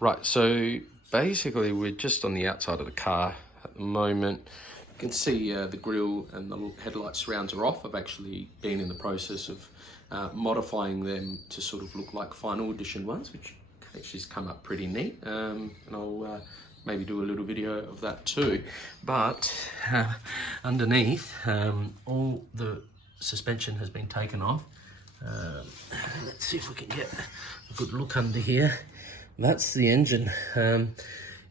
Right, so basically we're just on the outside of the car at the moment. You can see the grille and the headlight surrounds are off. I've actually been in the process of modifying them to sort of look like final edition ones, which actually has come up pretty neat. And I'll maybe do a little video of that too. But underneath, all the suspension has been taken off. Let's see if we can get a good look under here. That's the engine.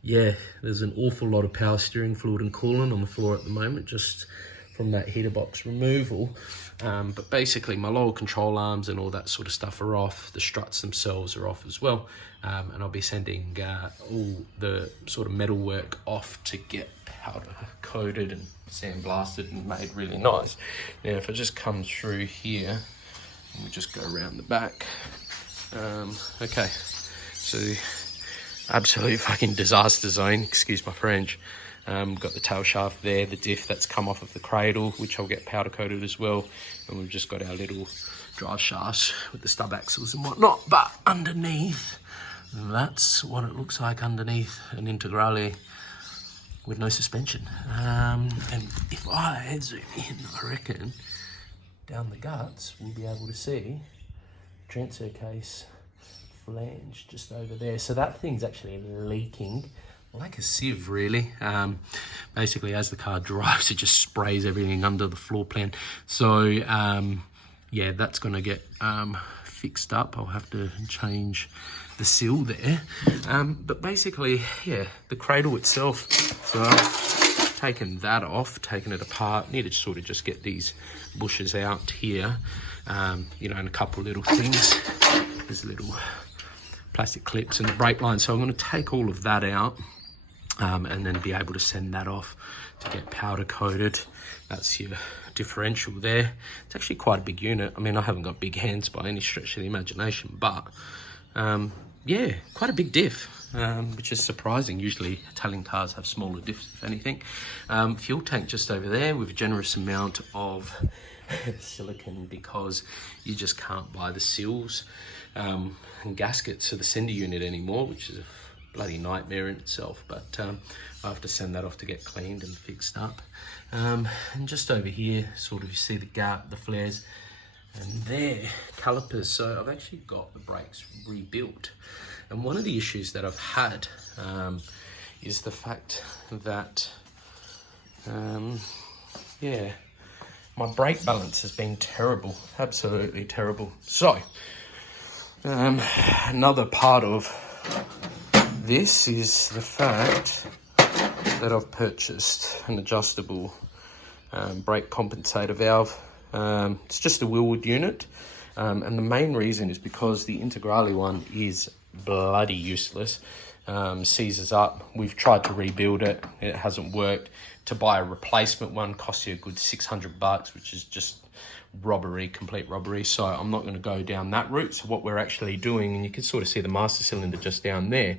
Yeah, there's an awful lot of power steering fluid and coolant on the floor at the moment, just from that heater box removal. But basically my lower control arms and all that sort of stuff are off. The struts themselves are off as well. And I'll be sending all the sort of metal work off to get powder coated and sandblasted and made really nice. Now if I just come through here, and we just go around the back. Okay, so absolute fucking disaster zone, excuse my French. Got the tail shaft there, the diff that's come off of the cradle, which I'll get powder coated as well. And we've just got our little drive shafts with the stub axles and whatnot. But underneath, that's what it looks like underneath an Integrale with no suspension. And if I zoom in, I reckon down the guts, we'll be able to see transfer case flange just over there. So that thing's actually leaking like a sieve, really. Basically, as the car drives, it just sprays everything under the floor plan. So yeah, that's going to get fixed up. I'll have to change the seal there. But basically, yeah, the cradle itself. So I've taken that off, taken it apart. Need to sort of just get these bushes out here, you know, and a couple of little things. There's little plastic clips and the brake line. So I'm going to take all of that out and then be able to send that off to get powder coated. That's your differential there. It's actually quite a big unit. I mean, I haven't got big hands by any stretch of the imagination, but yeah, quite a big diff, which is surprising. Usually Italian cars have smaller diffs, if anything. Fuel tank just over there with a generous amount of silicone, because you just can't buy the seals and gaskets for the sender unit anymore, which is a bloody nightmare in itself. But I have to send that off to get cleaned and fixed up. And just over here, sort of, you see the gap, the flares, and there, calipers. So I've actually got the brakes rebuilt. And one of the issues that I've had is the fact that, yeah, my brake balance has been terrible, absolutely terrible. So, another part of this is the fact that I've purchased an adjustable brake compensator valve. It's just a Willwood unit, and the main reason is because the Integrale one is bloody useless. Seizes up. We've tried to rebuild it, it hasn't worked. To buy a replacement one costs you a good $600, which is just robbery, complete robbery. So I'm not going to go down that route. So what we're actually doing, and you can sort of see the master cylinder just down there,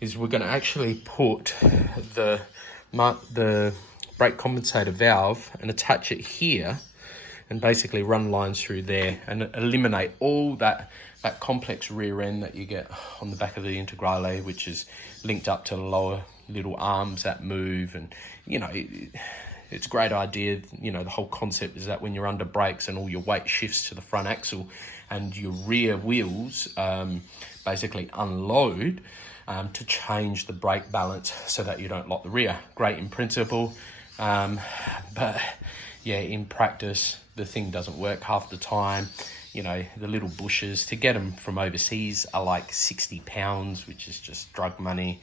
is we're going to actually put the brake compensator valve and attach it here, and basically run lines through there and eliminate all that complex rear end that you get on the back of the Integrale, which is linked up to the lower little arms that move. And, you know, it's a great idea. You know, the whole concept is that when you're under brakes and all your weight shifts to the front axle and your rear wheels basically unload to change the brake balance so that you don't lock the rear. Great in principle, but yeah, in practice, the thing doesn't work half the time. You know, the little bushes, to get them from overseas are like £60, which is just drug money.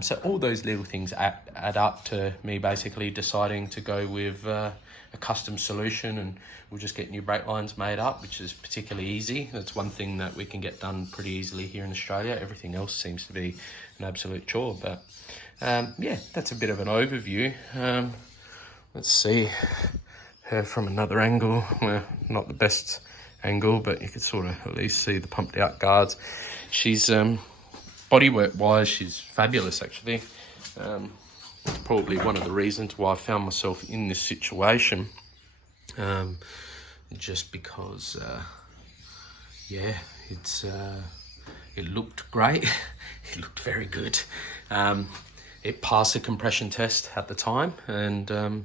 So all those little things add up to me basically deciding to go with a custom solution, and we'll just get new brake lines made up, which is particularly easy. That's one thing that we can get done pretty easily here in Australia. Everything else seems to be an absolute chore. But yeah, that's a bit of an overview. Let's see her from another angle. Well, not the best angle, but you could sort of at least see the pumped out guards. She's bodywork wise, she's fabulous actually. Probably one of the reasons why I found myself in this situation, just because yeah, it looked great. it looked very good. It passed the compression test at the time, and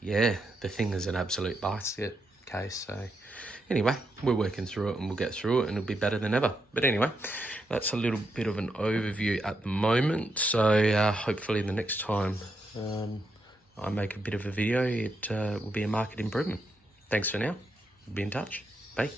yeah, the thing is an absolute basket case. So anyway, we're working through it and we'll get through it and it'll be better than ever. But anyway, that's a little bit of an overview at the moment. So hopefully the next time I make a bit of a video, it will be a market improvement. Thanks for now. Be in touch. Bye.